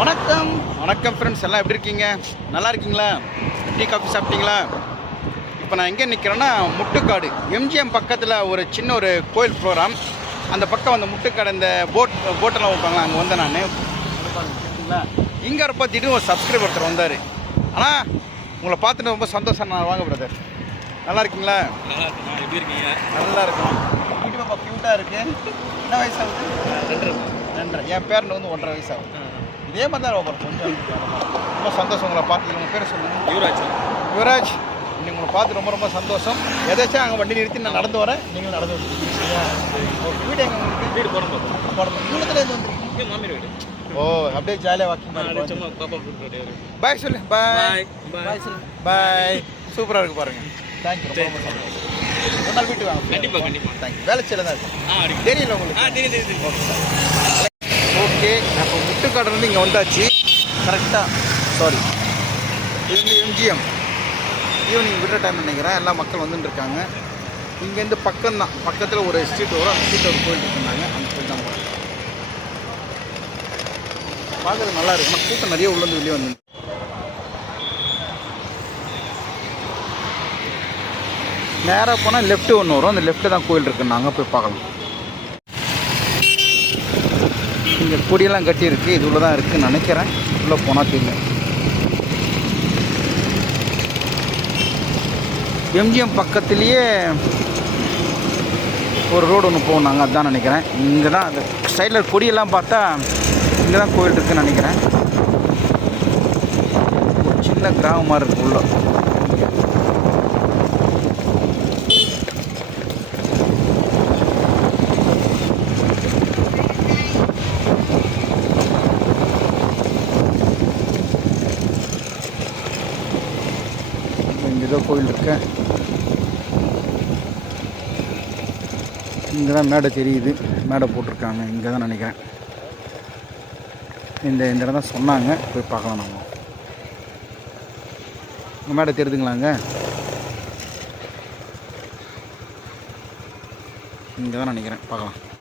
வணக்கம். வணக்கம் ஃப்ரெண்ட்ஸ் எல்லாம் எப்படி இருக்கீங்க? நல்லா இருக்கீங்களா? டீ காஃபி சாப்பிட்டீங்களா? இப்போ நான் எங்கே நிற்கிறேன்னா முட்டுக்காடு. எம்ஜிஎம் பக்கத்தில் ஒரு சின்ன ஒரு கோயில் ப்ரோக்ராம் அந்த பக்கம் அந்த முட்டுக்காடு இந்த போட் போட்டெல்லாம் வைப்பாங்களா? அங்கே வந்தேன் நான். சரிங்களா இங்கே இருப்ப திடீர்னு ஒரு சப்ஸ்கிரைபர் ஒருத்தர் வந்தார். ஆனால் உங்களை பார்த்துட்டு ரொம்ப சந்தோஷம். நான் வாங்க பிரதர் நல்லா இருக்கீங்களா? நல்லா எப்படி இருக்கீங்க? நல்லா இருக்கும். குட்டி பாப்பா க்யூட்டாக இருக்கு. என்ன வயசாகுது ரெண்டு ரெண்டரை. என் பேரன் வந்து ஒன்றரை வயசாகும் இதே மாதிரி தான் ரொம்ப கொஞ்சம் ரொம்ப சந்தோஷம் உங்களை பார்த்து உங்கள் பேர் சொல்லுங்கள் யுவராஜ். யுவராஜ் இன்னைக்கு உங்களை பார்த்து ரொம்ப ரொம்ப சந்தோஷம். எதாச்சும் அங்கே வண்டி நிறுத்தி நான் நடந்து வரேன். நீங்கள் நடந்து வந்துருக்கீங்க வீடு எங்கே உங்களுக்கு? வீடு பார்ப்போம் போடணும் இவ்வளோத்துல இருந்து வந்துருக்கீங்க? மாமியார் வீடு. ஓ அப்படியே ஜாலியாக வாக்கிங் பாய் சொல்லு. பாய் பாய் சொல்லு பாய் சூப்பராக இருக்கு பாருங்க. தேங்க்யூ ரொம்ப ரொம்ப சந்தோஷம். ஒரு நாள் வீட்டுக்கு வாங்க. கண்டிப்பா, கண்டிப்பா. தேங்க்யூ வேலை செய்யல தான் அடி தெரியல உங்களுக்கு? ஓகே சார் ஓகே அப்போ முட்டுக்காடுலேருந்து இங்கே வந்தாச்சு. கரெக்டாக சாரி இது வந்து எம்ஜிஎம் ஈவினிங் விடுற டைம் நினைக்கிறேன். எல்லா மக்கள் வந்துட்டுருக்காங்க இங்கேருந்து பக்கம் தான் பக்கத்தில் ஒரு ஸ்ட்ரீட் வரும். அந்த ஸ்ட்ரீட்டில் ஒரு கோயில் இருந்தாங்க அந்த கோயில் தான் போகிறேன் பார்க்குறது நல்லா இருக்கு. ஆனால் கூட்டம் நிறைய உள்ளேருந்து வெளியே வந்து நேராக போனால் லெஃப்ட்டு ஒன்று வரும். அந்த லெஃப்ட்டு தான் கோயில் இருக்குன்னு நாங்கள் போய் பார்க்கலாம் இங்கே கொடியெல்லாம் கட்டியிருக்கு. இது உள்ளே தான் இருக்குதுன்னு நினைக்கிறேன். உள்ளே போனால் தெரியும். எம்ஜிஎம் பக்கத்துலேயே ஒரு ரோடு ஒன்று போகணும் நாங்கள் அதான் நினைக்கிறேன். இங்கே தான் அந்த சைடில் கொடியெல்லாம் பார்த்தா இங்கே தான் கோயில் இருக்குன்னு நினைக்கிறேன். ஒரு சின்ன கிராமம் மாதிரி உள்ளே உள்ள. இங்கே ஏதோ கோயில் இருக்கேன் இங்கே தான் மேடை தெரியுது. மேடை போட்டிருக்காங்க. இங்கே தான் நினைக்கிறேன். இந்த இந்த இடம் தான் சொன்னாங்க. போய் பார்க்கலாம் நம்ம. உங்கள் மேடை தெரியுதுங்களாங்க? இங்கே தான் நினைக்கிறேன். பார்க்கலாம்.